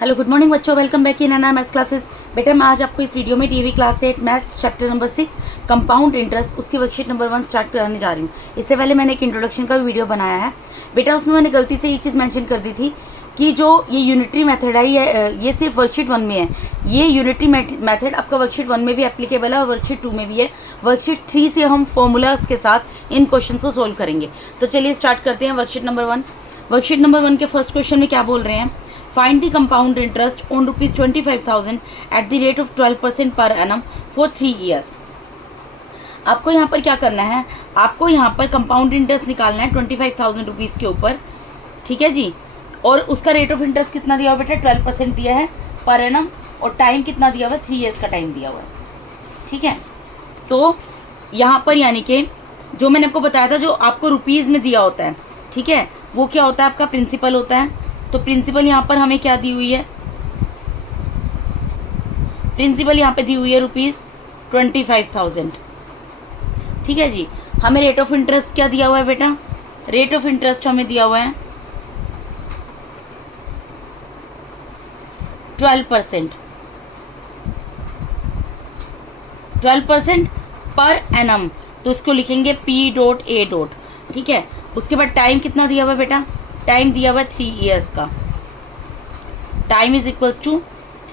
Hello good morning बच्चों, welcome back in another maths classes. बेटा मैं आज आपको इस वीडियो में TV class 8 maths chapter number 6 compound interest उसकी वर्कशीट नंबर 1 स्टार्ट कराने जा रही हूँ। इससे पहले मैंने एक इंट्रोडक्शन का वीडियो बनाया है बेटा, उसमें मैंने गलती से ये चीज़ मेंशन कर दी थी कि जो ये यूनिटरी मेथड है ये सिर्फ वर्कशीट 1 में है। ये यूनिटरी मेथड आपका वर्कशीट 1 में भी एप्लीकेबल है और वर्कशीट 2 में भी है। वर्कशीट 3 से हम फॉर्मूलाज के साथ इन क्वेश्चन को सोल्व करेंगे। तो चलिए स्टार्ट करते हैं वर्कशीट नंबर 1। वर्कशीट नंबर 1 के फर्स्ट क्वेश्चन में क्या बोल रहे हैं, find the compound interest on ₹25,000 at the rate of 12% per annum for 3 years. आपको यहाँ पर क्या करना है, आपको यहाँ पर कंपाउंड इंटरेस्ट निकालना है 25,000 रुपीज़ के ऊपर, ठीक है जी। और उसका रेट ऑफ इंटरेस्ट कितना दिया हुआ बेटा, 12% दिया है पर एनम, और टाइम कितना दिया हुआ है, 3 ईयर्स का टाइम दिया हुआ है, ठीक है। तो यहाँ पर यानी कि जो मैंने आपको बताया था, जो आपको रुपीज़ में दिया होता है, ठीक है, वो क्या होता है, आपका प्रिंसिपल होता है। तो प्रिंसिपल यहाँ पर हमें क्या दी हुई है, प्रिंसिपल यहाँ पे दी हुई है ₹25,000, ठीक है जी। हमें रेट ऑफ इंटरेस्ट क्या दिया हुआ है बेटा, रेट ऑफ इंटरेस्ट हमें दिया हुआ है 12%, 12% पर एनम। तो इसको लिखेंगे P.A. ठीक है। उसके बाद टाइम कितना दिया हुआ है बेटा, टाइम दिया हुआ है 3 ईयर्स का, time is equals to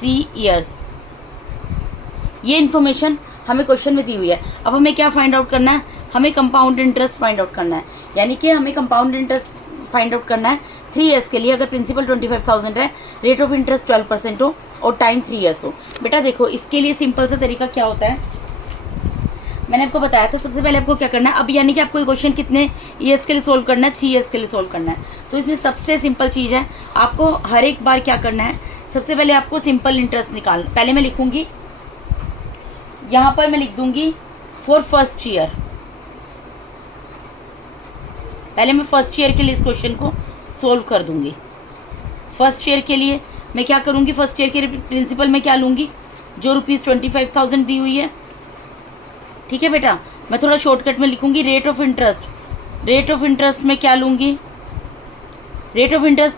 3 years. ये इन्फॉर्मेशन हमें क्वेश्चन में दी हुई है। अब हमें क्या फाइंड आउट करना है, हमें कंपाउंड इंटरेस्ट फाइंड आउट करना है। यानी कि हमें कंपाउंड इंटरेस्ट फाइंड आउट करना है 3 ईयर्स के लिए, अगर प्रिंसिपल 25,000 है, रेट ऑफ इंटरेस्ट 12% हो और टाइम 3 ईयर्स हो। बेटा देखो, इसके लिए सिंपल सा तरीका क्या होता है, मैंने आपको बताया था। सबसे पहले आपको क्या करना है, अब यानी कि आपको ये क्वेश्चन कितने ईयर्स के लिए सोल्व करना है, 3 ईयर्स के लिए सोल्व करना है। तो इसमें सबसे सिंपल चीज़ है, आपको हर एक बार क्या करना है, सबसे पहले आपको सिंपल इंटरेस्ट निकालना। पहले मैं लिखूंगी, यहाँ पर मैं लिख दूंगी फॉर फर्स्ट ईयर। पहले मैं फर्स्ट ईयर के लिए इस क्वेश्चन को सोल्व कर दूंगी। फर्स्ट ईयर के लिए मैं क्या करूंगी, फर्स्ट ईयर के प्रिंसिपल में क्या लूंगी, जो ₹25,000 दी हुई है, ठीक है बेटा। मैं थोड़ा शॉर्टकट में लिखूंगी, rate of interest, rate of interest में क्या लूंगी, rate of interest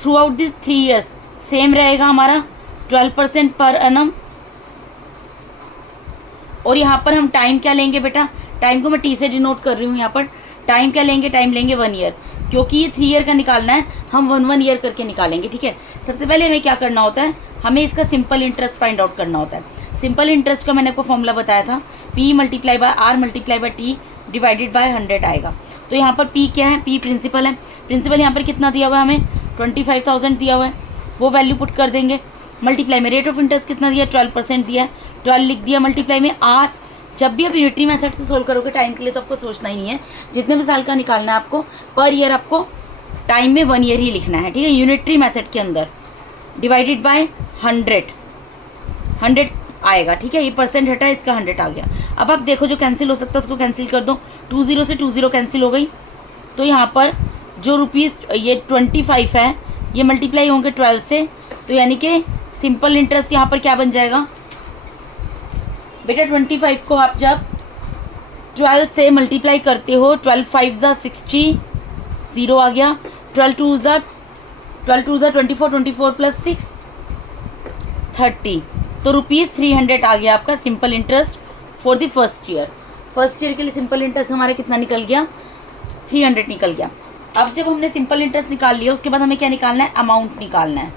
through out this 3 years same रहेगा हमारा 12% पर एनम। और यहाँ पर हम टाइम क्या लेंगे बेटा, टाइम को मैं टी से डिनोट कर रही हूँ यहाँ पर। टाइम क्या लेंगे, टाइम लेंगे 1 ईयर, क्योंकि ये 3 ईयर का निकालना है, हम 1 ईयर करके निकालेंगे, ठीक है। सबसे पहले हमें क्या करना होता है, हमें इसका सिंपल इंटरेस्ट फाइंड आउट करना होता है। सिंपल इंटरेस्ट का मैंने आपको फॉर्मूला बताया था, P × R × T divided by 100 आएगा। तो यहाँ पर P क्या है, P प्रिंसिपल है। प्रिंसिपल यहाँ पर कितना दिया हुआ है, हमें 25,000 दिया हुआ है, वो वैल्यू पुट कर देंगे। मल्टीप्लाई में रेट ऑफ इंटरेस्ट कितना दिया, 12% दिया है, 12 लिख दिया। मल्टीप्लाई में R, जब भी आप यूनिटरी मेथड से सोल्व करोगे टाइम के लिए, तो आपको सोचना ही नहीं है, जितने भी साल का निकालना है आपको, पर ईयर आपको टाइम में 1 ईयर ही लिखना है, ठीक है, यूनिटरी मेथड के अंदर। डिवाइडेड बाय 100 आएगा, ठीक है। ये परसेंट हटा, इसका 100 आ गया। अब आप देखो, जो कैंसिल हो सकता है उसको कैंसिल कर दो, 20 से 20 कैंसिल हो गई। तो यहाँ पर जो ये 25 है, ये मल्टीप्लाई होंगे 12 से, तो यानी कि सिंपल इंटरेस्ट यहाँ पर क्या बन जाएगा बेटा, 25 को आप जब 12 से मल्टीप्लाई करते हो, 12 5 ज़ा 60, 0 आ गया, 12 2 ज़ा 24, 24 + 6 30, तो ₹300 आ गया आपका simple interest for the first year. First year के लिए सिंपल इंटरेस्ट हमारा कितना निकल गया, 300 निकल गया। अब जब हमने सिंपल इंटरेस्ट निकाल लिया, उसके बाद हमें क्या निकालना है, अमाउंट निकालना है।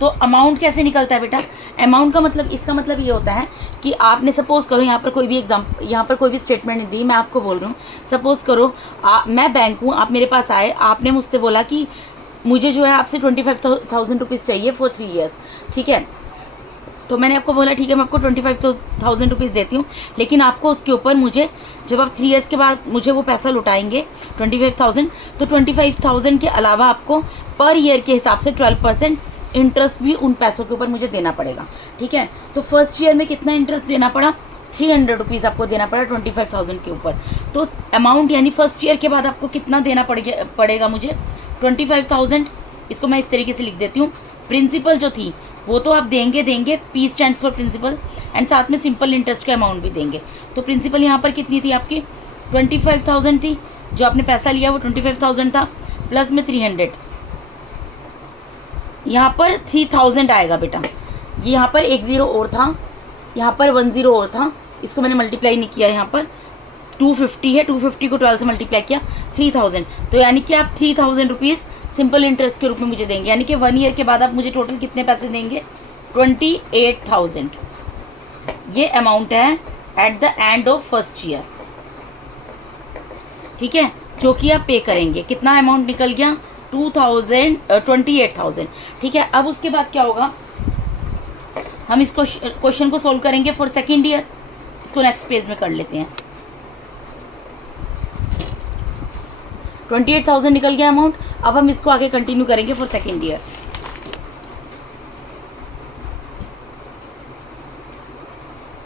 तो अमाउंट कैसे निकलता है बेटा, अमाउंट का मतलब, इसका मतलब ये होता है कि आपने सपोज करो, यहाँ पर कोई भी यहाँ पर कोई भी स्टेटमेंट नहीं दी, मैं आपको बोल रही हूँ, सपोज करो मैं बैंक हूँ, आप मेरे पास आए, आपने मुझसे बोला कि मुझे जो है आपसे 25,000 रुपीज़ चाहिए फॉर 3 ईयर्स, ठीक है। तो मैंने आपको बोला ठीक है, मैं आपको 25,000 रुपीज़ देती हूँ, लेकिन आपको उसके ऊपर मुझे, जब आप 3 ईयर्स के बाद मुझे वो पैसा लौटाएंगे 25,000, तो 25,000 के अलावा आपको पर ईयर के हिसाब से 12% इंटरेस्ट भी उन पैसों के ऊपर मुझे देना पड़ेगा, ठीक है। तो फर्स्ट ईयर में कितना इंटरेस्ट देना पड़ा, 300 रुपीज़ आपको देना पड़ा 25,000 के ऊपर। तो अमाउंट यानी फर्स्ट ईयर के बाद आपको कितना देना पड़ेगा मुझे, 25,000। इसको मैं इस तरीके से लिख देती हूँ। प्रिंसिपल जो थी वो तो आप देंगे, P stands for principal, and साथ में सिंपल इंटरेस्ट का अमाउंट भी देंगे। तो प्रिंसिपल यहाँ पर कितनी थी आपकी, 25,000 थी, जो आपने पैसा लिया वो 25,000 था, प्लस में 300, यहाँ पर 3000 आएगा बेटा। ये यहाँ पर एक जीरो और था, यहाँ पर 10 और था, इसको मैंने मल्टीप्लाई नहीं किया। यहाँ पर 250 है, 250 को 12 से मल्टीप्लाई किया 3000। तो यानी कि आप 3000 रुपीज़ सिंपल इंटरेस्ट के रूप में मुझे देंगे। यानी कि 1 ईयर के बाद आप मुझे टोटल कितने पैसे देंगे? 28,000। ये अमाउंट है at the end of first year, ठीक है, जो कि आप पे करेंगे। कितना अमाउंट निकल गया? 28,000, ठीक है। अब उसके बाद क्या होगा? हम इसको क्वेश्चन को सोल्व करेंगे फॉर सेकेंड ईयर। इसको नेक्स्ट पेज में कर लेते हैं। 28,000 निकल गया अमाउंट। अब हम इसको आगे कंटिन्यू करेंगे फॉर सेकेंड ईयर।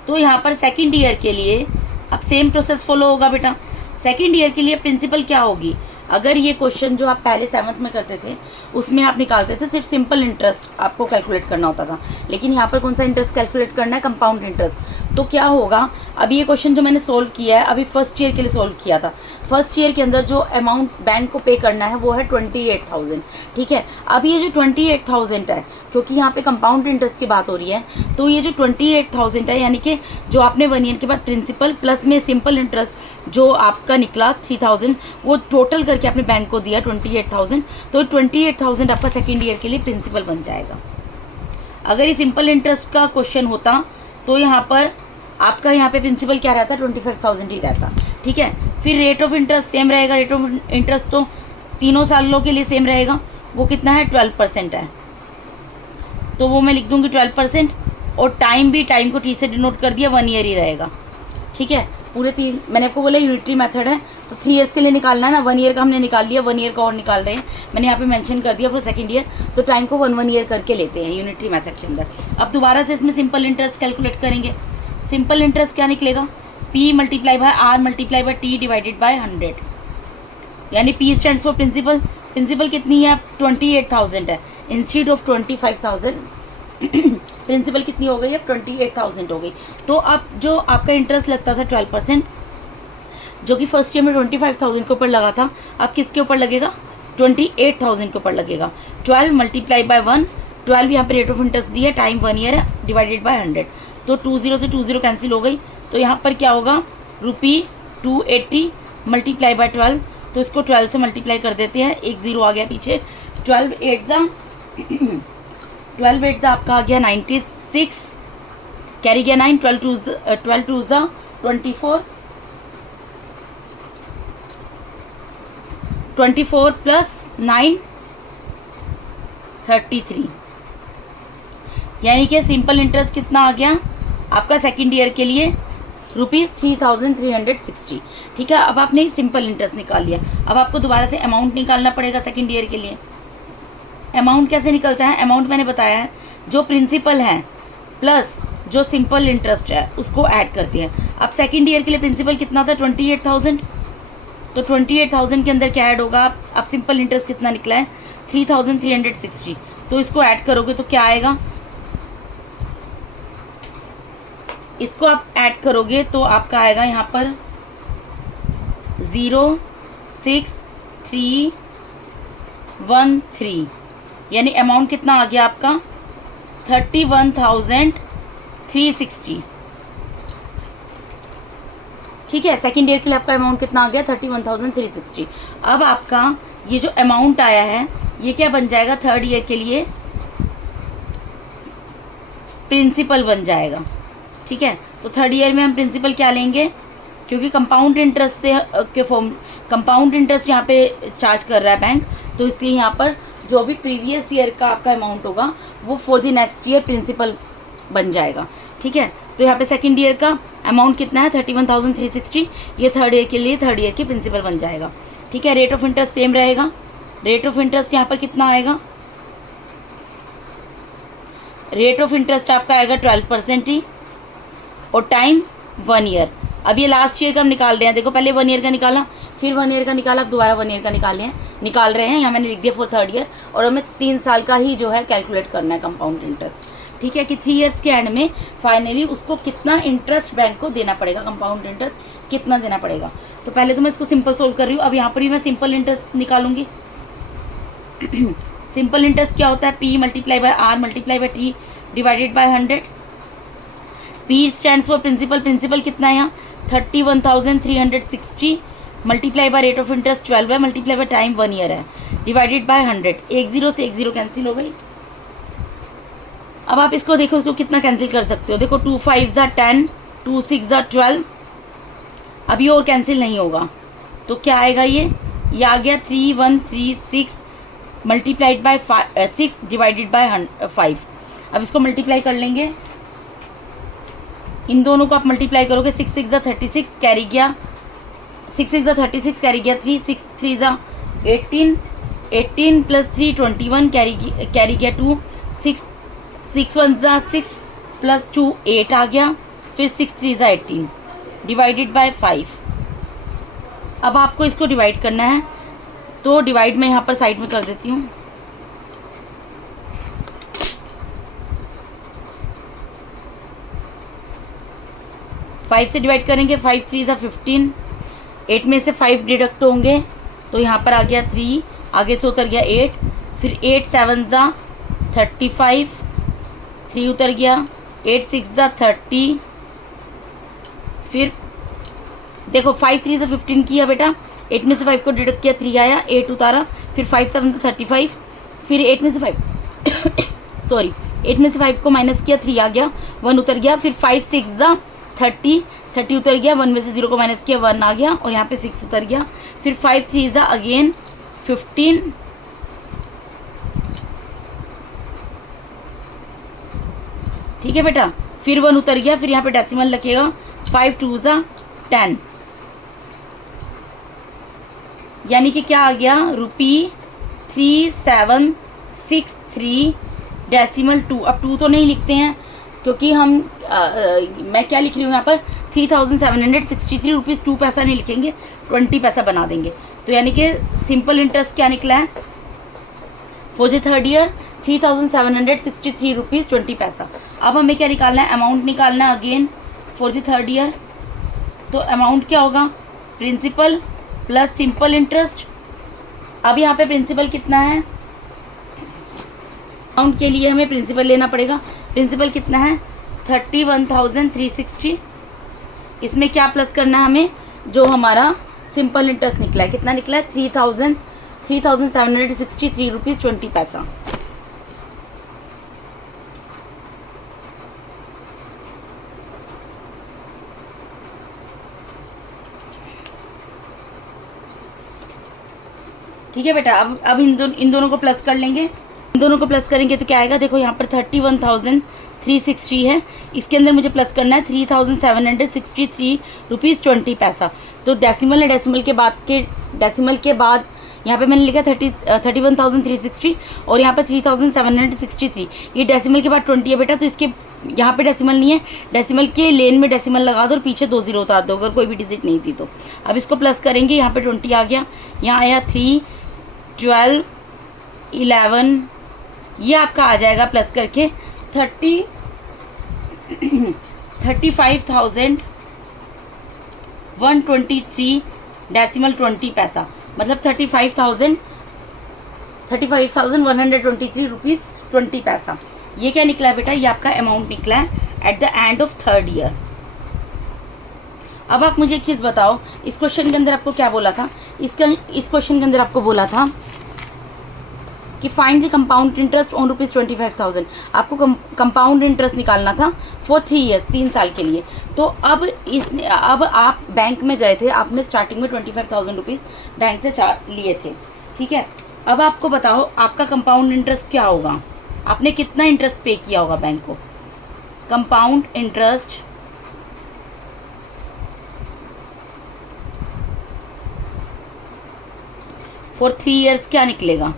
तो यहाँ पर सेकेंड ईयर के लिए अब सेम प्रोसेस फॉलो होगा बेटा। सेकेंड ईयर के लिए प्रिंसिपल क्या होगी? अगर ये क्वेश्चन जो आप पहले 7th में करते थे उसमें आप निकालते थे सिर्फ सिंपल इंटरेस्ट आपको कैलकुलेट करना होता था, लेकिन यहाँ पर कौन सा इंटरेस्ट कैलकुलेट करना है? Compound interest. तो क्या होगा? अभी ये क्वेश्चन जो मैंने सोल्व किया है अभी फर्स्ट ईयर के लिए सोल्व किया था। फर्स्ट ईयर के अंदर जो अमाउंट बैंक को पे करना है वो है 28,000, ठीक है। अब ये जो 28,000 है, क्योंकि यहाँ पे कंपाउंड इंटरेस्ट की बात हो रही है, तो ये जो 28,000 है यानी कि जो आपने 1 ईयर के बाद प्रिंसिपल प्लस में सिंपल इंटरेस्ट जो आपका निकला 3,000, वो टोटल करके आपने बैंक को दिया 28,000। तो 28,000 आपका सेकेंड ईयर के लिए प्रिंसिपल बन जाएगा। अगर ये सिंपल इंटरेस्ट का क्वेश्चन होता तो यहाँ पर आपका यहाँ पे प्रिंसिपल क्या रहता? 25,000 ही रहता, ठीक है। फिर रेट ऑफ इंटरेस्ट सेम रहेगा। रेट ऑफ इंटरेस्ट तो तीनों सालों के लिए सेम रहेगा। वो कितना है? 12% है, तो वो मैं लिख दूंगी 12%। और टाइम भी, टाइम को टी से डिनोट कर दिया, 1 ईयर ही रहेगा, ठीक है। पूरे 3, मैंने आपको बोला यूनिटरी मेथड है तो 3 ईयर्स के लिए निकालना है ना। 1 ईयर का हमने निकाल लिया, 1 ईयर का और निकाल रहे हैं। मैंने यहाँ पे मेंशन कर दिया फॉर सेकंड ईयर, तो टाइम को 1 ईयर करके लेते हैं यूनिटरी मेथड के अंदर। अब दोबारा से इसमें सिंपल इंटरेस्ट कैलकुलेट करेंगे। सिंपल इंटरेस्ट क्या निकलेगा? P multiply by R multiply by T divided by 100, यानी P stands for principal. Principal कितनी है? 28,000 है इंस्टीड ऑफ 25,000। प्रिंसिपल कितनी हो गई? अब 28,000 हो गई। तो अब जो आपका इंटरेस्ट लगता था 12%, जो कि फर्स्ट ईयर में 25,000 के ऊपर लगा था, अब किसके ऊपर लगेगा? 28,000 के ऊपर लगेगा। 12 मल्टीप्लाई बाय 1, 12 यहाँ पे रेट ऑफ इंटरेस्ट दी है, टाइम 1 ईयर है, डिवाइडेड बाय 100। तो 20 से 20 कैंसिल हो गई। तो यहाँ पर क्या होगा? ₹280 मल्टीप्लाई बाय 12। तो इसको 12 से मल्टीप्लाई कर देते हैं, एक जीरो आ गया पीछे। 12 8 आपका आ गया 96, कैरी गया 9, 12 2 24, 24 प्लस 9 33, यानी कि सिंपल इंटरेस्ट कितना आ गया आपका सेकेंड ईयर के लिए? ₹3,360, ठीक है। अब आपने सिंपल इंटरेस्ट निकाल लिया। अब आपको दोबारा से अमाउंट निकालना पड़ेगा सेकेंड ईयर के लिए। अमाउंट कैसे निकलता है? अमाउंट मैंने बताया है, जो प्रिंसिपल है प्लस जो सिंपल इंटरेस्ट है उसको ऐड करते हैं। अब सेकेंड ईयर के लिए प्रिंसिपल कितना था? 28,000। तो 28,000 के अंदर क्या ऐड होगा? अब सिंपल इंटरेस्ट कितना निकला है? 3,360। तो इसको ऐड करोगे तो क्या आएगा? इसको आप ऐड करोगे तो आपका आएगा यहाँ पर 06313, यानी अमाउंट कितना आ गया आपका? 31,360, ठीक है। सेकेंड ईयर के लिए आपका अमाउंट कितना आ गया? 31,360। अब आपका ये जो अमाउंट आया है ये क्या बन जाएगा? थर्ड ईयर के लिए प्रिंसिपल बन जाएगा, ठीक है। तो थर्ड ईयर में हम प्रिंसिपल क्या लेंगे? क्योंकि कंपाउंड इंटरेस्ट से के फॉर्म, कंपाउंड इंटरेस्ट यहाँ पे चार्ज कर रहा है बैंक, तो इसलिए यहाँ पर जो भी प्रीवियस ईयर का आपका अमाउंट होगा वो for the next year principal बन जाएगा, ठीक है। तो यहाँ पे सेकेंड ईयर का अमाउंट कितना है? 31,360। ये थर्ड ईयर के लिए थर्ड ईयर के प्रिंसिपल बन जाएगा, ठीक है। रेट ऑफ इंटरेस्ट सेम रहेगा। रेट ऑफ इंटरेस्ट यहाँ पर कितना आएगा? रेट ऑफ इंटरेस्ट आपका आएगा 12% ही, और टाइम 1 ईयर। अब ये लास्ट ईयर का हम निकाल रहे हैं। देखो पहले 1 ईयर का निकाला, फिर 1 ईयर का निकाला, अब दोबारा 1 ईयर का निकाल रहे हैं। यहाँ मैंने लिख दिया फॉर थर्ड ईयर, और हमें 3 साल का ही जो है कैलकुलेट करना है कंपाउंड इंटरेस्ट, ठीक है। कि 3 ईयर्स के एंड में फाइनली उसको कितना इंटरेस्ट बैंक को देना पड़ेगा, कंपाउंड इंटरेस्ट कितना देना पड़ेगा। तो पहले तो मैं इसको सिंपल सोल्व कर रही हूँ। अब यहाँ पर भी मैं सिंपल इंटरेस्ट निकालूंगी। सिंपल इंटरेस्ट क्या होता है, P multiply by R multiply by T divided by 100। P stands for principal, principal कितना है यहाँ 31,360 multiply by rate of interest 12 है मल्टीप्लाई बाय टाइम 1 ईयर है डिवाइडेड बाय 100। एक जीरो से एक जीरो कैंसिल हो गई। अब आप इसको देखो, इसको कितना कैंसिल कर सकते हो। देखो 2 5 ज़ा 10, 2 6 ज़ा 12। अब ये और कैंसिल नहीं होगा तो क्या आएगा, ये आ गया 3136 मल्टीप्लाइड बाय 6 डिवाइडेड बाय 5। अब इसको मल्टीप्लाई कर लेंगे, इन दोनों को आप मल्टीप्लाई करोगे। 6 6 ज़ा 36 कैरी गया, 6 6 ज़ा 36 कैरी गया 3, 6 3 ज़ा 18, 18 प्लस 3 21 कैरी गया 2, 6 6 1 ज़ा 6 प्लस 2 8 आ गया, फिर 6 3 ज़ा 18 डिवाइडेड बाय 5। अब आपको इसको डिवाइड करना है तो डिवाइड मैं यहाँ पर साइड में कर देती हूँ। फाइव से डिवाइड करेंगे, 5 3 ज़ा 15, 8 में से 5 डिडक्ट होंगे तो यहाँ पर आ गया 3, आगे से उतर गया 8, फिर 8 7 ज़ा 35, 3 उतर गया, 8 6 ज़ा 30, फिर देखो 5 3 से 15 किया बेटा, 8 में से 5 को डिडक्ट किया 3 आया, 8 उतारा, फिर 5 7 से 35, फिर 8 में से 5 सॉरी 8 में से 5 को माइनस किया 3 आ गया, 1 उतर गया, फिर 5 6 ज़ा 30, 30 उतर गया, 1 में से 0 को माइनस किया 1 आ गया और यहाँ पे 6 उतर गया, फिर 5 3 ज़ा अगेन 15, ठीक है बेटा, फिर 1 उतर गया, फिर यहाँ पे डेसिमल लगेगा 5 2 ज़ा 10, यानी कि क्या आ गया ₹3763 डेसिमल 2। अब 2 तो नहीं लिखते हैं क्योंकि हम मैं क्या लिख रही हूँ यहाँ पर 3763 रुपीज़ 2 पैसा नहीं लिखेंगे, 20 पैसा बना देंगे। तो यानी कि सिंपल इंटरेस्ट क्या निकला है for the third year 3763 rupees 20 पैसा। अब हमें क्या निकालना है, अमाउंट निकालना है again for the third year. तो अमाउंट क्या होगा, प्रिंसिपल प्लस सिंपल इंटरेस्ट। अब यहाँ पे प्रिंसिपल कितना है, अमाउंट के लिए हमें प्रिंसिपल लेना पड़ेगा। प्रिंसिपल कितना है 31,360। इसमें क्या प्लस करना है हमें, जो हमारा सिंपल इंटरेस्ट निकला है, कितना निकला है 3763 रुपीज़ 20 पैसा। ठीक है बेटा, अब इन दोनों को प्लस कर लेंगे। इन दोनों को प्लस करेंगे तो क्या आएगा, देखो यहाँ पर 31,360 है, इसके अंदर मुझे प्लस करना है 3763 रुपीज़ 20 पैसा। तो डेसिमल है, डेसिमल के बाद यहाँ पे मैंने लिखा 31,360 और यहाँ पे 3763, ये डेसिमल के बाद 20 है बेटा, तो इसके यहाँ पे डेसिमल नहीं है, डेसिमल के लेन में डेसिमल लगा दो और पीछे 2 जीरो उतार दो अगर कोई भी डिजिट नहीं थी तो। अब इसको प्लस करेंगे, यहाँ पे 20 आ गया, यहाँ आया 3 12 11, ये आपका आ जाएगा प्लस करके 35,123 डेसिमल 20 पैसा, मतलब 35,123 रुपीज़ 20 पैसा। ये क्या निकला है बेटा, ये आपका अमाउंट निकला है at the end of third year. अब आप मुझे एक चीज़ बताओ, इस क्वेश्चन के अंदर आपको क्या बोला था, इस क्वेश्चन के अंदर आपको बोला था कि find the compound interest on ₹25,000। आपको कंपाउंड इंटरेस्ट निकालना था फॉर 3 ईयर्स, 3 साल के लिए। तो अब आप बैंक में गए थे, आपने स्टार्टिंग में 25,000 रुपीज़ बैंक से लिए थे, ठीक है। अब आपको बताओ आपका कंपाउंड इंटरेस्ट क्या होगा, आपने कितना इंटरेस्ट पे किया होगा बैंक को। कंपाउंड इंटरेस्ट फॉर 3 ईयर्स क्या निकलेगा,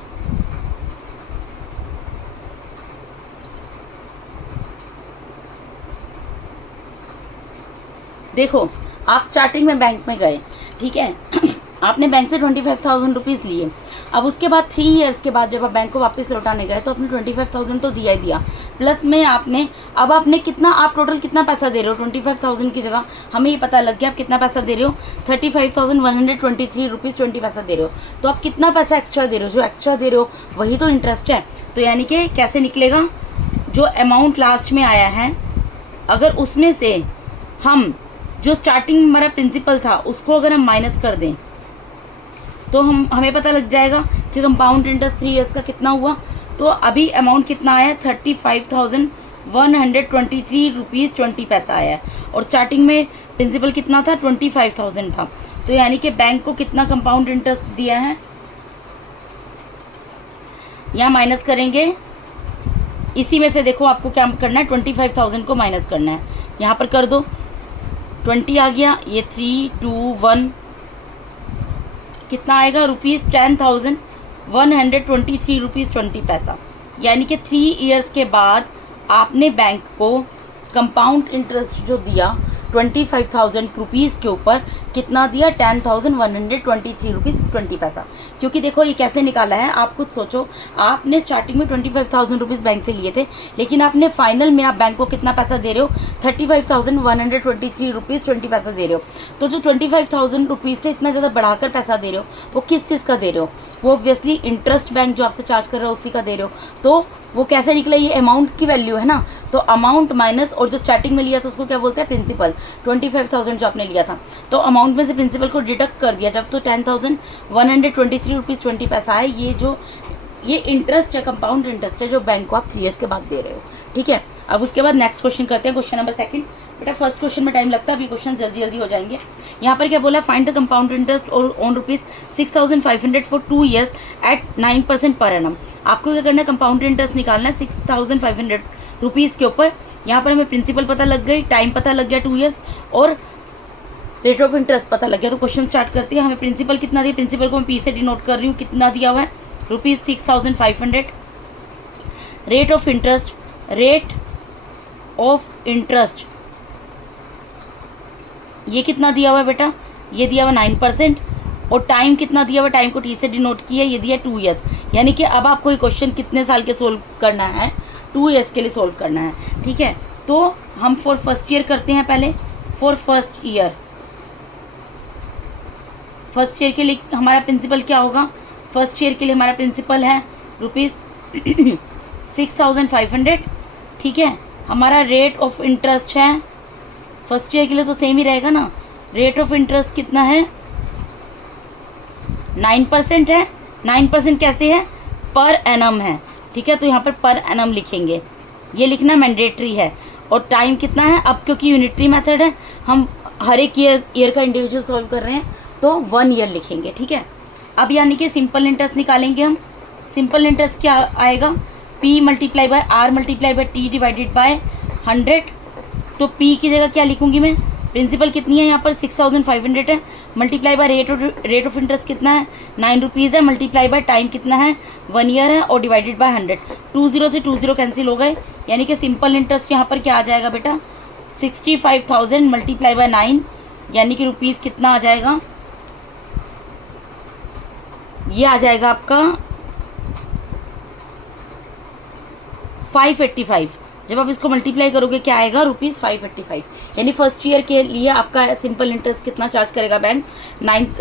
देखो आप स्टार्टिंग में बैंक में गए, ठीक है, आपने बैंक से 25,000 रुपीज़ लिए। अब उसके बाद 3 ईयर्स के बाद जब आप बैंक को वापस लौटाने गए तो आपने 25,000 तो दिया ही दिया, प्लस में आपने कितना, आप टोटल कितना पैसा दे रहे हो 25,000 की जगह, हमें ये पता लग गया आप कितना पैसा दे रहे हो, 35,123 रुपीज़ 20 पैसा दे रहे हो। तो आप कितना पैसा एक्स्ट्रा दे रहे हो, जो एक्स्ट्रा दे रहे हो वही तो इंटरेस्ट है। तो यानी कि कैसे निकलेगा, जो अमाउंट लास्ट में आया है अगर उसमें से हम जो स्टार्टिंग हमारा प्रिंसिपल था उसको अगर हम माइनस कर दें तो हमें पता लग जाएगा कि कंपाउंड इंटरेस्ट 3 ईयर्स का कितना हुआ। तो अभी अमाउंट कितना आया, 35,123 रुपीज़ 20 पैसा आया है, और स्टार्टिंग में प्रिंसिपल कितना था, 25,000 था। तो यानी कि बैंक को कितना कंपाउंड इंटरेस्ट दिया है, यहाँ माइनस करेंगे, इसी में से देखो आपको क्या करना है, 25,000 को माइनस करना है, यहाँ पर कर दो, 20 आ गया, ये 3 2 1 कितना आएगा, ₹10,123 रुपीज़ 20 पैसा। यानी कि 3 ईयर्स के बाद आपने बैंक को कंपाउंड इंटरेस्ट जो दिया 25,000 रुपीज़ के ऊपर कितना दिया, 10,123 रुपीज़ 20 पैसा। क्योंकि देखो ये कैसे निकाला है, आप खुद सोचो, आपने स्टार्टिंग में 25,000 रुपीज़ बैंक से लिए थे, लेकिन आपने फाइनल में आप बैंक को कितना पैसा दे रहे हो, 35,123 रुपीज़ 20 पैसा दे रहे हो। तो जो 25,000 रुपीज़ से इतना ज़्यादा बढ़ाकर पैसा दे रहे हो वो किस चीज़ का दे रहे हो, वो ऑब्वियसली इंटरेस्ट बैंक जो आपसे चार्ज कर रहा है उसी का दे रहे हो। तो वो कैसे निकला, ये अमाउंट की वैल्यू है ना, तो अमाउंट माइनस, और जो स्टार्टिंग में लिया था उसको क्या बोलते हैं, प्रिंसिपल, 25,000 जो आपने लिया था, तो अमाउंट में से प्रिंसिपल को डिडक्ट कर दिया जब, तो 10,123 रुपीज़ 20 पैसा है। ये इंटरेस्ट है, कंपाउंड इंटरेस्ट है जो बैंक को आप 3 ईयर्स के बाद दे रहे हो। ठीक है, अब उसके बाद नेक्स्ट क्वेश्चन करते हैं, क्वेश्चन नंबर 2। बेटा फर्स्ट क्वेश्चन में टाइम लगता है, अभी क्वेश्चन जल्दी जल्दी हो जाएंगे। यहाँ पर क्या बोला, फाइंड द कंपाउंड इंटरेस्ट और on ₹6,500 for 2 years at 9% per annum. आपको क्या करना है, कंपाउंड इंटरेस्ट निकालना है 6,500 रुपीज़ के ऊपर। यहाँ पर हमें प्रिंसिपल पता लग गई, टाइम पता लग गया 2 ईयर्स, और रेट ऑफ इंटरेस्ट पता लग गया। तो क्वेश्चन स्टार्ट करते हैं। हमें प्रिंसिपल कितना दिया, प्रिंसिपल को मैं पी से डिनोट कर रही हूँ, कितना दिया हुआ है, ₹6,500। रेट ऑफ इंटरेस्ट ये कितना दिया हुआ है बेटा, ये दिया हुआ 9%, और टाइम कितना दिया हुआ, टाइम को टी से डिनोट किया, ये दिया 2 ईयर्स। यानी कि अब आपको ये क्वेश्चन कितने साल के सोल्व करना है, 2 ईयर्स के लिए सोल्व करना है। ठीक है, तो हम फॉर फर्स्ट ईयर करते हैं पहले। फॉर फर्स्ट ईयर के लिए हमारा प्रिंसिपल क्या होगा, फर्स्ट ईयर के लिए हमारा प्रिंसिपल है ₹6,500। ठीक है, हमारा रेट ऑफ इंटरेस्ट है, फर्स्ट ईयर के लिए तो सेम ही रहेगा ना, रेट ऑफ इंटरेस्ट कितना है, 9% है। 9% कैसे है, पर एनम है। ठीक है, तो यहाँ पर एनम लिखेंगे, ये लिखना मैंडेटरी है। और टाइम कितना है, अब क्योंकि यूनिटरी मेथड है, हम हर एक ईयर का इंडिविजुअल सॉल्व कर रहे हैं, तो 1 ईयर लिखेंगे। ठीक है, अब यानी कि सिंपल इंटरेस्ट निकालेंगे हम। सिंपल इंटरेस्ट क्या आएगा, P multiply by R multiply by T divided by 100। तो P की जगह क्या लिखूंगी मैं, प्रिंसिपल कितनी है यहाँ पर 6,500 है, multiply by rate of interest कितना है, 9 रुपीज़ है, मल्टीप्लाई बाय टाइम कितना है, 1 ईयर है, और डिवाइडेड बाय 100। 20 से 20 कैंसिल हो गए, यानी कि सिंपल इंटरेस्ट यहाँ पर क्या आ जाएगा बेटा, 65,000 मल्टीप्लाई बाय 9, यानी कि रुपीज़ कितना आ जाएगा, ये आ जाएगा आपका 585। जब आप इसको मल्टीप्लाई करोगे क्या आएगा, ₹585। यानी फर्स्ट ईयर के लिए आपका सिंपल इंटरेस्ट कितना चार्ज करेगा बैंक,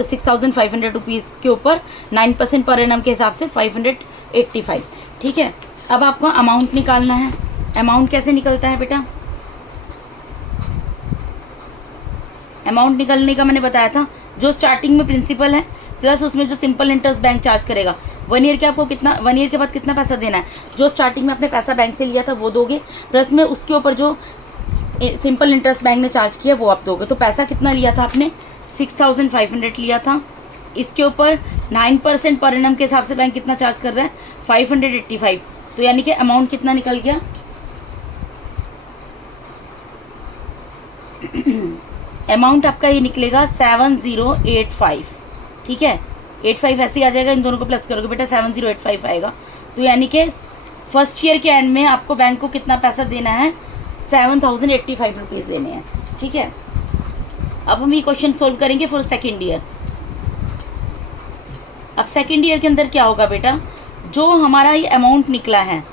6,500 रुपीज़ के ऊपर 9% पर एनम के हिसाब से 585। ठीक है, अब आपको अमाउंट निकालना है। अमाउंट कैसे निकलता है बेटा, अमाउंट निकलने का मैंने बताया था, जो स्टार्टिंग में प्रिंसिपल है प्लस उसमें जो सिंपल इंटरेस्ट बैंक चार्ज करेगा। 1 ईयर के आपको कितना, 1 ईयर के बाद कितना पैसा देना है, जो स्टार्टिंग में आपने पैसा बैंक से लिया था वो दोगे, प्लस में उसके ऊपर जो सिंपल इंटरेस्ट बैंक ने चार्ज किया वो आप दोगे। तो पैसा कितना लिया था आपने, 6,500 लिया था, इसके ऊपर 9% पर एनम के हिसाब से बैंक कितना चार्ज कर रहा है, 585। तो यानी कि अमाउंट कितना निकल गया अमाउंट आपका ये निकलेगा 7085। ठीक है, 85 ऐसे ही आ जाएगा, इन दोनों को प्लस करोगे बेटा 7085 आएगा। तो यानी कि फर्स्ट ईयर के एंड में आपको बैंक को कितना पैसा देना है, 7,085 रुपीज़ देने हैं। ठीक है, अब हम ये क्वेश्चन सोल्व करेंगे फॉर सेकेंड ईयर। अब सेकेंड ईयर के अंदर क्या होगा बेटा, जो हमारा ये अमाउंट निकला है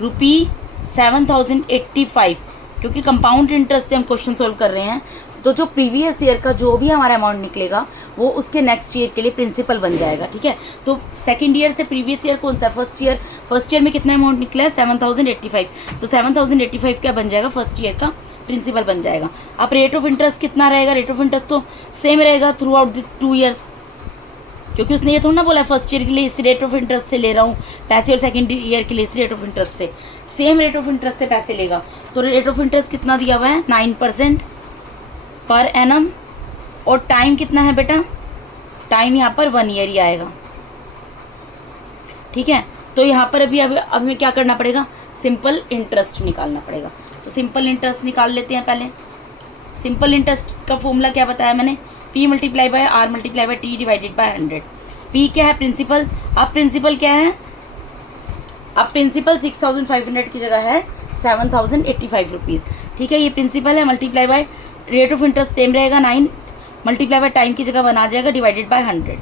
₹7085, क्योंकि कंपाउंड इंटरेस्ट से हम क्वेश्चन सोल्व कर रहे हैं, तो जो प्रीवियस ईयर का जो भी हमारा अमाउंट निकलेगा वो उसके नेक्स्ट ईयर के लिए प्रिंसिपल बन जाएगा। ठीक है, तो सेकंड ईयर से प्रीवियस ईयर कौन सा, फर्स्ट ईयर में कितना अमाउंट निकला है 7085, तो 7085 क्या बन जाएगा, फर्स्ट ईयर का प्रिंसिपल बन जाएगा। अब रेट ऑफ इंटरेस्ट कितना रहेगा, रेट ऑफ इंटरेस्ट तो सेम रहेगा थ्रू आउट द 2 ईयर्स, क्योंकि उसने ये थोड़ा ना बोला फर्स्ट ईयर के लिए इस रेट ऑफ इंटरेस्ट से ले रहा हूँ पैसे और सेकंड ईयर के लिए इस रेट ऑफ इंटरेस्ट से, सेम रेट ऑफ इंटरेस्ट से पैसे लेगा। तो रेट ऑफ इंटरेस्ट कितना दिया हुआ है 9% पर एनम, और टाइम कितना है बेटा, टाइम यहाँ पर 1 ईयर ही आएगा। ठीक है, तो यहाँ पर अभी हमें क्या करना पड़ेगा, सिंपल इंटरेस्ट निकालना पड़ेगा। तो सिंपल इंटरेस्ट निकाल लेते हैं पहले। सिंपल इंटरेस्ट का फॉर्मूला क्या बताया मैंने, P multiply by R multiply by T divided by 100। P क्या है, प्रिंसिपल। अब प्रिंसिपल क्या है, अब प्रिंसिपल 6500 की जगह है 7085 रुपीज़। ठीक है, ये प्रिंसिपल है, multiply by rate of interest same रहेगा 9, मल्टीप्लाई बाय टाइम की जगह 1 आ जाएगा डिवाइडेड बाय 100।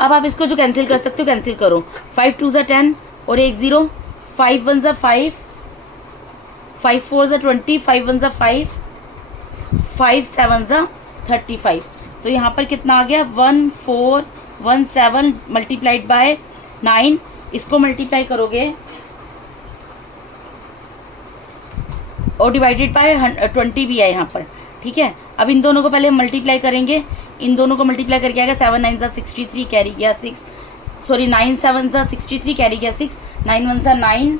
अब आप इसको जो कैंसिल कर सकते हो कैंसिल करो, 5 2 ज़ा 10 और 1 0, 5 1 ज़ा 5, 5 4 ज़ा 20, 5 1 ज़ा 5, 5 7 ज़ा 35। तो यहाँ पर कितना आ गया 1417 मल्टीप्लाइड बाय 9, इसको मल्टीप्लाई करोगे और डिवाइडेड बाय 20 भी है यहाँ पर। ठीक है, अब इन दोनों को पहले मल्टीप्लाई करेंगे, इन दोनों को मल्टीप्लाई करके आएगा 7 9 ज़ा 63 कैरी गया 6, सॉरी 9 7 ज़ा 63 कैरी गया 6, 9 1 ज़ा 9,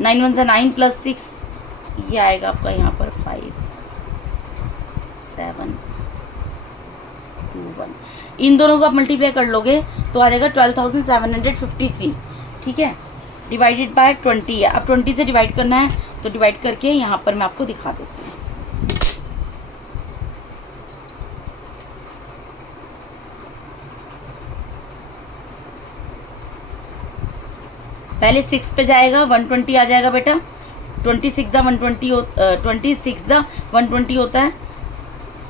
9 1 ज़ा 9 प्लस 6, ये आएगा आपका यहाँ पर 5 7 2 1। इन दोनों को आप मल्टीप्लाई कर लोगे तो आ जाएगा 12753। ठीक है, डिवाइडेड बाय 20 है। अब 20 से डिवाइड करना है तो डिवाइड करके यहाँ पर मैं आपको दिखा देती हूँ। पहले 6 पे जाएगा 120 आ जाएगा बेटा, 26 ज़ा 120 होता है,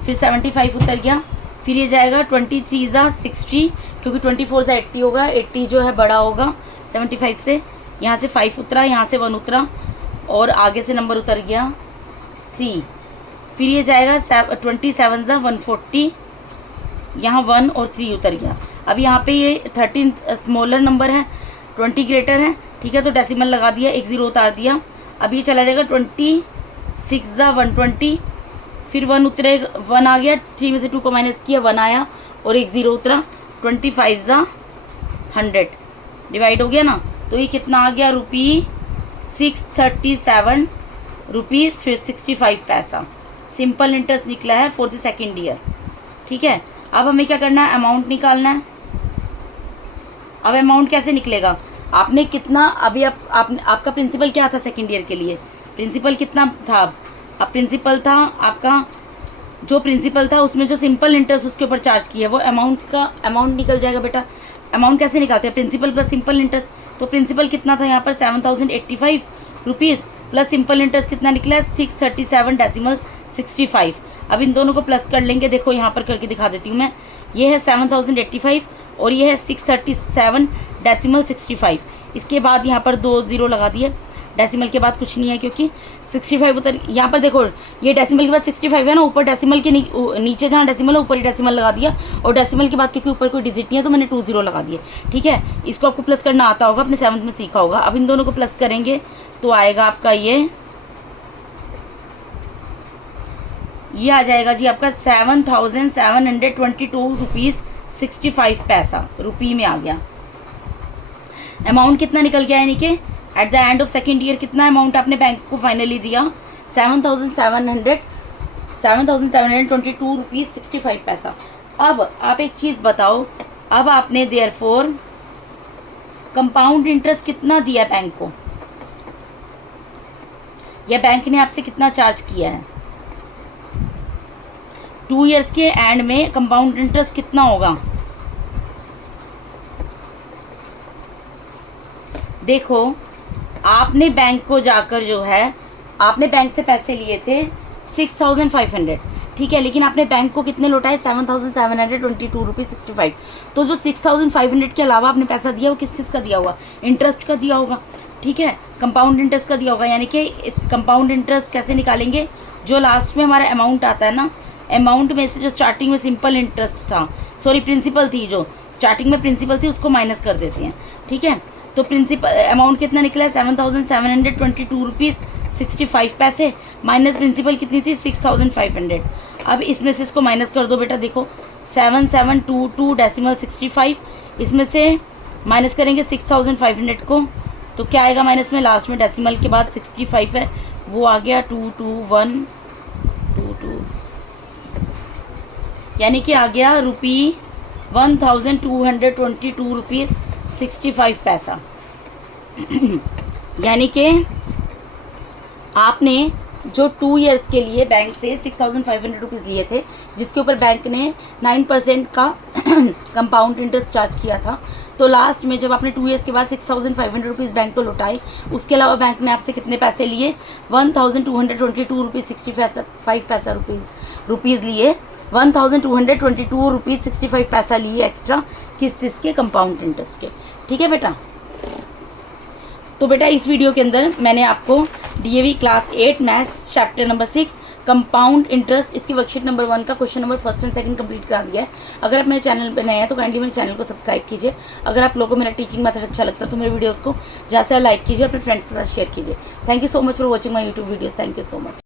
फिर 75 उतर गया, फिर ये जाएगा 23 ज़ा 60, क्योंकि 24 ज़ा 80 होगा, 80 जो है बड़ा होगा 75 से, यहाँ से 5 उतरा, यहाँ से 1 उतरा और आगे से नंबर उतर गया 3, फिर ये जाएगा 27 ज़ा 140, यहाँ 1 और 3 उतर गया। अब यहाँ पे ये 13 स्मॉलर नंबर है, 20 ग्रेटर है। ठीक है, तो डेसिमल लगा दिया, 1 0 उतार दिया। अब ये चला जाएगा 26 ज़ा 120, फिर 1 उतरे, 1 आ गया, 3 में से 2 को माइनस किया, 1 आया और 1 0 उतरा, 25 ज़ा 100 डिवाइड हो गया ना, तो ये कितना आ गया ₹637 रुपीज़ फिर 65 पैसा। सिंपल इंटरेस्ट निकला है फॉर द सेकेंड ईयर। ठीक है, अब हमें क्या करना है, अमाउंट निकालना है। अब अमाउंट कैसे निकलेगा, आपने कितना अभी आपका प्रिंसिपल क्या था सेकेंड ईयर के लिए, प्रिंसिपल कितना था, अब प्रिंसिपल था आपका, जो प्रिंसिपल था उसमें जो सिंपल इंटरेस्ट उसके ऊपर चार्ज किया वो अमाउंट निकल जाएगा बेटा। अमाउंट कैसे निकालते हैं, प्रिंसिपल प्लस सिंपल इंटरेस्ट, तो प्रिंसिपल कितना था यहाँ पर 7085 रुपीज़ प्लस सिंपल इंटरेस्ट कितना निकला है 637.65। अब इन दोनों को प्लस कर लेंगे, देखो यहाँ पर करके दिखा देती हूँ मैं, ये है 7085 और ये है 637.65। इसके बाद यहाँ पर 2 0 लगा दिए, डेसिमल के बाद कुछ नहीं है क्योंकि 65 उतर, यहाँ पर देखो ये डेसिमल के बाद 65 है ना, ऊपर डेसिमल के नीचे जहाँ डेसिमल है ऊपर ही डेसिमल लगा दिया, और डेसिमल के बाद क्योंकि ऊपर कोई डिजिट नहीं है तो मैंने 2 0 लगा दिए। ठीक है, इसको आपको प्लस करना आता होगा, अपने 7th में सीखा होगा। अब इन दोनों को प्लस करेंगे तो आएगा आपका ये आ जाएगा जी आपका 7722 रुपीज़ 65 पैसा रुपी में आ गया। अमाउंट कितना निकल गया, यानी कि at the end of second year कितना अमाउंट आपने बैंक को फाइनली दिया, 7722 रुपीज़ 65 पैसा। अब आप एक चीज़ बताओ, अब आपने देयरफॉर कंपाउंड इंटरेस्ट कितना दिया बैंक को, या बैंक ने आपसे कितना चार्ज किया है, 2 ईयर्स के एंड में कंपाउंड इंटरेस्ट कितना होगा। देखो आपने बैंक को जाकर जो है, आपने बैंक से पैसे लिए थे 6500, ठीक है, लेकिन आपने बैंक को कितने लौटाए 7,722 ₹65। तो जो 6,500 के अलावा आपने पैसा दिया वो किस चीज़ का दिया होगा, इंटरेस्ट का दिया होगा। ठीक है, कंपाउंड इंटरेस्ट का दिया होगा। यानी कि इस कंपाउंड इंटरेस्ट कैसे निकालेंगे, जो लास्ट में हमारा अमाउंट आता है ना, अमाउंट में से जो स्टार्टिंग में सिंपल इंटरेस्ट था, सॉरी प्रिंसिपल थी, जो स्टार्टिंग में प्रिंसिपल थी उसको माइनस कर देते हैं। ठीक है, तो प्रिंसिपल अमाउंट कितना निकला है 7,722 ₹65 माइनस प्रिंसिपल कितनी थी 6,500। अब इसमें से इसको माइनस कर दो बेटा, देखो 7722.65, इसमें से माइनस करेंगे 6,500 को, तो क्या आएगा माइनस में, लास्ट में डेसिमल के बाद 65 है, वो आ गया 22122, यानी कि आ गया ₹1,222.65। यानी कि आपने जो 2 इयर्स के लिए बैंक से 6,500 लिए थे, जिसके ऊपर बैंक ने 9% का कंपाउंड इंटरेस्ट चार्ज किया था, तो लास्ट में जब आपने 2 इयर्स के बाद 6,500 बैंक को लौटाए, उसके अलावा बैंक ने आपसे कितने पैसे लिए 1,222.65 लिए, 1,222.65 लिए एक्स्ट्रा, किस चीज़ के, कंपाउंड इंटरेस्ट के। ठीक है बेटा, तो बेटा इस वीडियो के अंदर मैंने आपको DAV class 8 maths chapter number 6 compound interest, इसकी वर्कशीट नंबर 1 का क्वेश्चन नंबर 1 और 2 कंप्लीट करा दिया है। अगर आप मेरे चैनल पर नए हैं तो काइंडली मेरे चैनल को सब्सक्राइब कीजिए। अगर आप लोगों को मेरा टीचिंग मेथड अच्छा लगता है तो मेरे वीडियोस को ज़्यादा से लाइक कीजिए, अपने फ्रेंड्स के साथ शेयर कीजिए। Thank you so much for watching my YouTube videos. Thank you so much.